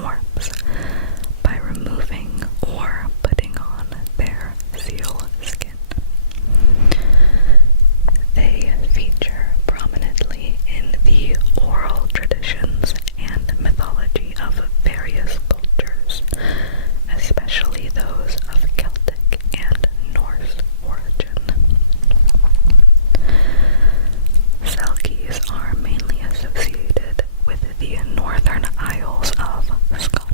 forms by removing or putting on their seal skin. They feature prominently in the oral traditions and mythology of various cultures, especially those of Celtic and Norse origin. Selkies are mainly associated with the northern Isles of Scotland.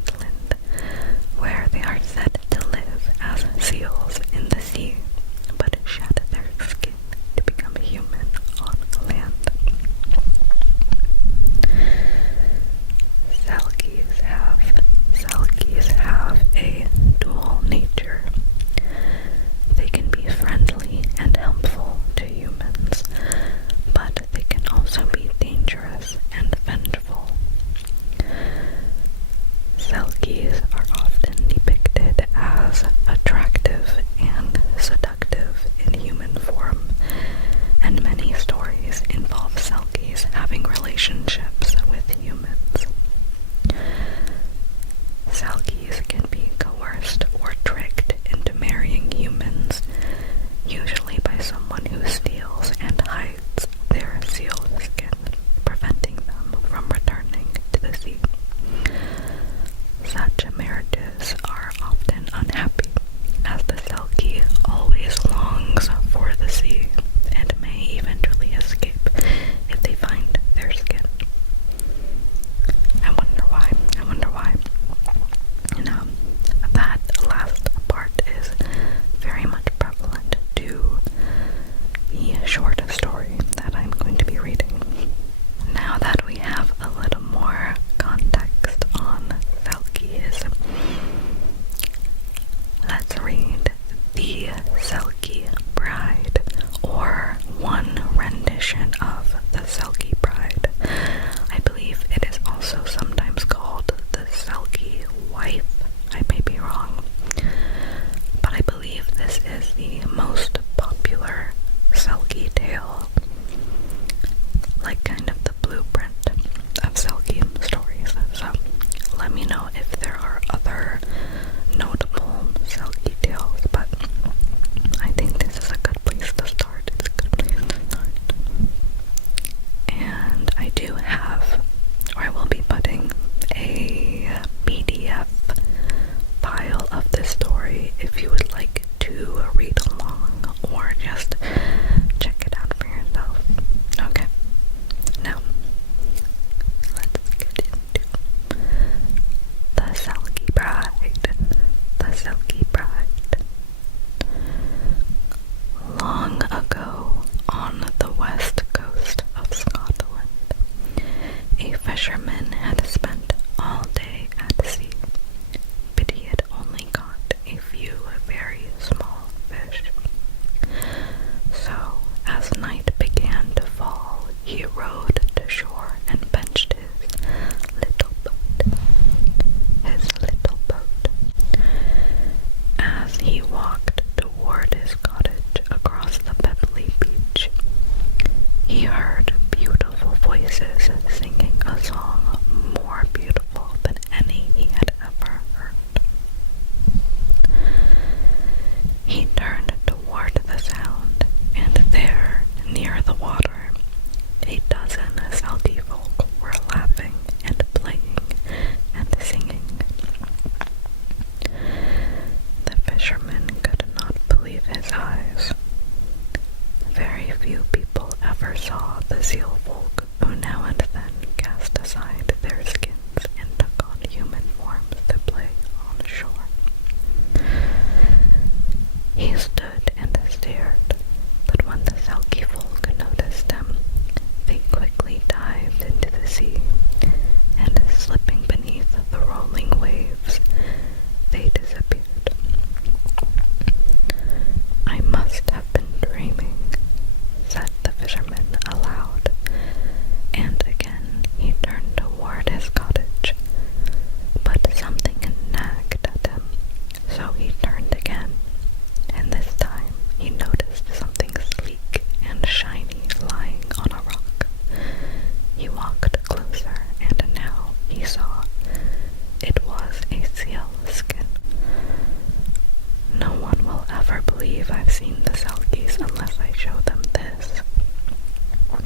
never believe I've seen the Selkies unless I show them this,"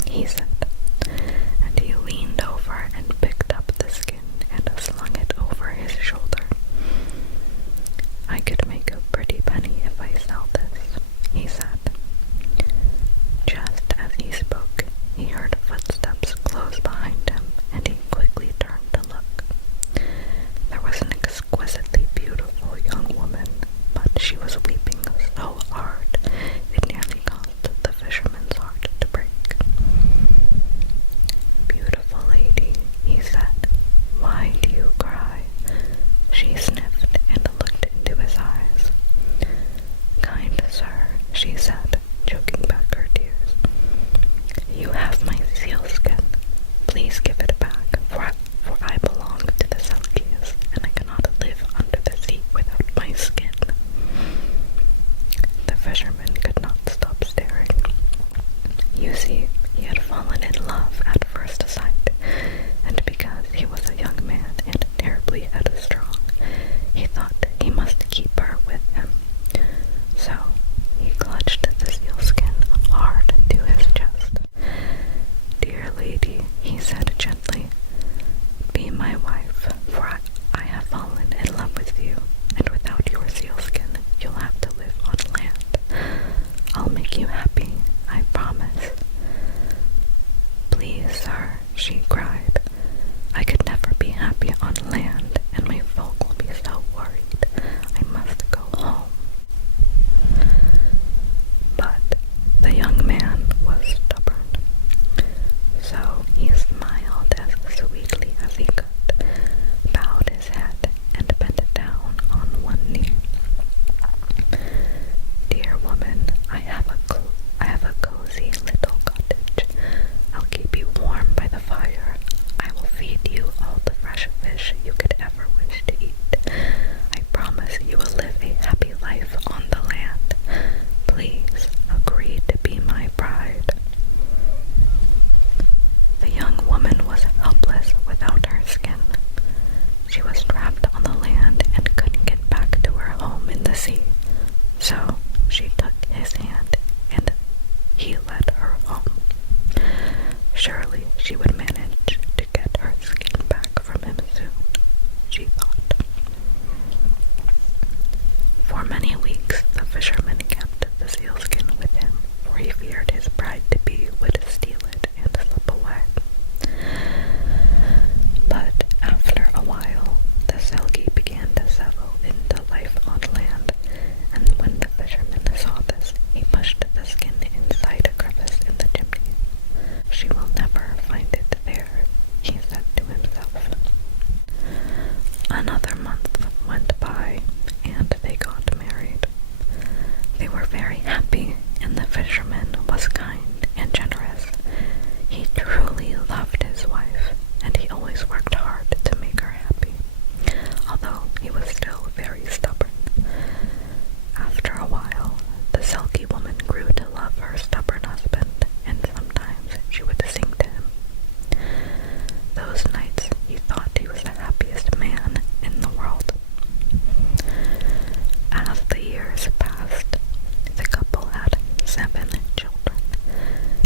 he said, and he leaned over and picked up the skin and slung it over his shoulder. "I could make a pretty penny if I sell this," he said. Just as he spoke, he heard footsteps close behind him, and he quickly turned to look. There was an exquisitely beautiful young woman, but she was weeping so hard it nearly caused the fisherman's heart to break. "Beautiful lady," he said, "why do you cry?" She sniffed and looked into his eyes. "Kind sir," she said, choking back her tears, "you have my sealskin. Please give it back, for I belong to the Selkies, and I cannot live under the sea without my skin." The fisherman could not stop staring. You see, he had fallen in love at first sight, and because he was a young man and terribly headstrong, he thought he must keep her with him. So he clutched the sealskin hard to his chest. "Dear lady," he said gently, "be my wife, for I have fallen in love with you, and without your sealskin you'll have to live on land. I'll make you happy, I promise." "Please, sir," she cried, "I could never be happy on land, and my folk will be so worried. I must go home." But the young man was stubborn, so he smiled as sweetly as he could, bowed his head, and bent down on one knee. "Dear woman, I have a cozy little cottage. I'll keep you warm by the fire. I will feed you all the fresh fish you could ever wish to eat. I promise you will live a happy life on the land. Please agree to be my bride." The young woman was helpless without her skin. She was trapped on the land and couldn't get back to her home in the sea. So she took his hand and he led her home. Surely she would manage to get her skin back from him soon, she thought. For many weeks the fisherman kept the sealskin with him, for he feared his bride-to-be would steal it and slip away. But after a while, the Selkie began to settle into life on land, and when the fisherman saw this, he pushed the skin inside a crevice in the chimney. "She will never find it there," he said to himself. Another month went by, and they got married. They were very happy, and the fisherman was kind and generous. He truly loved his wife, and he always worked hard to make her happy, although he was still very stubborn. After a while, the Selkie woman grew to love her stubborn husband, and sometimes she would sing to him. Those nights he thought he was the happiest man in the world. As the years passed, the couple had 7 children,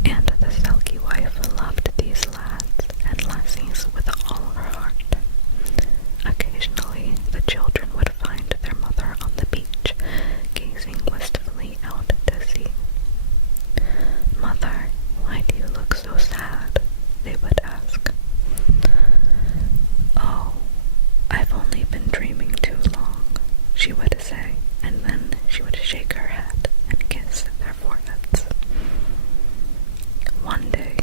and the Selkie wife loved these lads and lassies with all her heart. Occasionally, the children would find their mother on the beach, gazing wistfully out to sea. "Mother, why do you look so sad?" they would ask. "Oh, I've only been dreaming too long," she would say, and then she would shake her head and kiss their foreheads. One day,